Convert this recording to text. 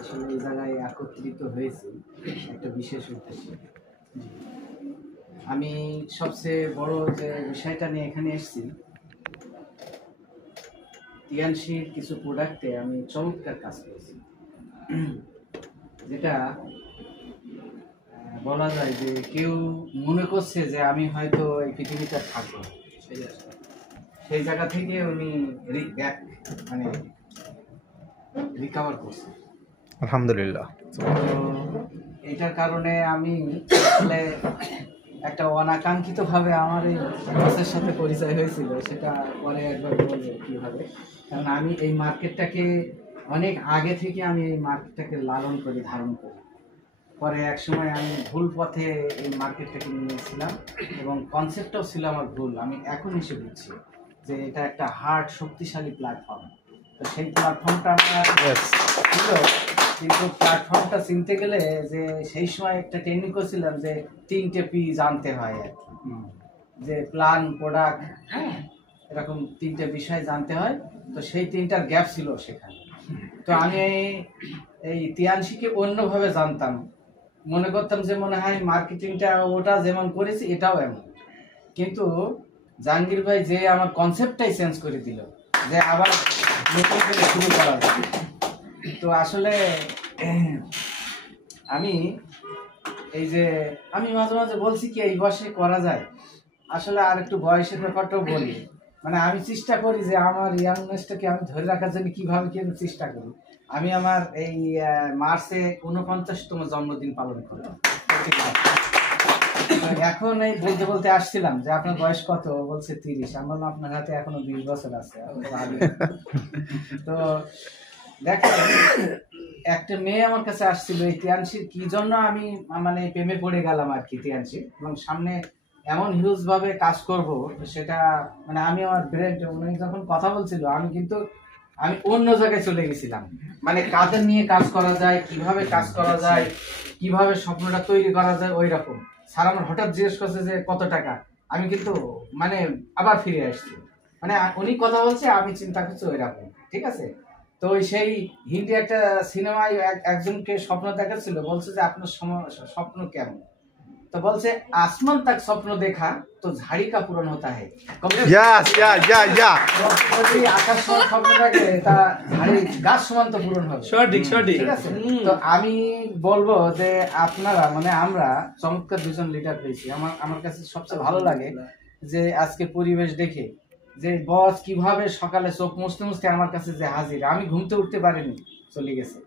আসলে এই জায়গায় একত্রিত হয়েছি একটা বিশেষ উদ্দেশ্যে। আমি সবচেয়ে বড় যে বিষয়টা নিয়ে এখানে এসেছি, টিএনসির কিছু প্রোডাক্টে আমি চমৎকার কাজ করেছি, যেটা বলা যায় যে কেউ মনে করছে যে আমি হয়তো এই পৃথিবীতে থাকবো, সেই জায়গা থেকে উনি মানে রিকভার করছে, আলহামদুলিল্লাহ। তো এটার কারণে আমি আসলে একটা অনাকাঙ্ক্ষিত ভাবে আমার এই বসের সাথে পরিচয় হয়েছিল, সেটা পরে একবার বলবো কিভাবে। কারণ আমি এই মার্কেটটাকে অনেক আগে থেকে আমি এই মার্কেটটাকে লালন করি, ধারণ করি। পরে এক সময় আমি ভুল পথে এই মার্কেটটাকে নিয়েছিলাম এবং কনসেপ্টটাও ছিল আমার ভুল। আমি এখন এসে বুঝছি যে এটা একটা হার্ড শক্তিশালী প্ল্যাটফর্ম। তো সেই প্ল্যাটফর্মটা আমার ছিল, কিন্তু প্ল্যাটফর্মটা চিনতে গেলে যে সেই সময় একটা টেকনিক ছিলাম যে 3টে পি জানতে হয় আর কি, যে প্ল্যান, প্রোডাক্ট, এরকম 3টে বিষয় জানতে হয়। তো সেই 3টার গ্যাপ ছিল সেখানে। তো আমি এই তিয়ানশিকে অন্যভাবে জানতাম, মনে করতাম যে মনে হয় মার্কেটিংটা ওটা যেমন করেছি এটাও এমন। কিন্তু জাহাঙ্গীর ভাই যে আমার কনসেপ্টটাই চেঞ্জ করে দিল, যে আবার নতুন করে শুরু করা যায়। তো আসলে আমি এই যে আমি মাঝে মাঝে বলছি কি এই বয়সে করা যায়, আসলে আর একটু বয়সের ব্যাপারটাও বলি। মানে আমি চেষ্টা করি যে আমার ইয়াংনেসটাকে আমি ধরে রাখার জন্য কিভাবে কি আমি চেষ্টা করি। আমি আমার এই মার্চে 49তম জন্মদিন পালন করলাম। এখন এই বলতে বলতে আসছিলাম যে আপনার বয়স কত, বলছে 30। আমি বললাম আপনার হাতে এখনো 20 বছর আছে। তো দেখেন, একটা মেয়ে আমার কাছে আসছিল এই তিয়ানশির কি জন্য আমি মানে প্রেমে পড়ে গেলাম আর কি তিয়ানশির, এবং সামনে এমন হিউজ ভাবে কাজ করব সেটা মানে আমি আমার ব্রেন উনি যখন কথা বলছিল আমি অন্য জায়গায় চলে গেছিলাম। মানে কাদের নিয়ে কাজ করা যায়, কিভাবে কাজ করা যায়, কিভাবে স্বপ্নটা তৈরি করা যায়, ওই রকম। স্যার আমার হঠাৎ জিজ্ঞেস করছে যে কত টাকা, আমি কিন্তু মানে আবার ফিরে আসছি। মানে উনি কথা বলছে, আমি চিন্তা করছি ওই রকম, ঠিক আছে। তো সেই হিন্দি একটা সিনেমায় একজনকে স্বপ্ন দেখাচ্ছিল, বলছে যে আপনার স্বপ্ন কেমন, তো বলছে আসমান তক স্বপ্ন দেখা তো ঝাড়ি কা পূরণ হতা है। আকাশ স্বপ্নটাকে তা ঝাড়ি গাছ সমান তো পূরণ হবে। সঠিক সঠিক। ঠিক আছে, তো আমি বলবো যে আপনারা মানে আমরা চমৎকার দুজন লিডার পেয়েছি। আমার কাছে সবচেয়ে ভালো লাগে যে আজকে পরিবেশ দেখে যে বস কিভাবে সকালে চোখ মুছতে মুছতে আমার কাছে যে হাজির, আমি ঘুমতে উঠতে পারিনি, চলে গেছে।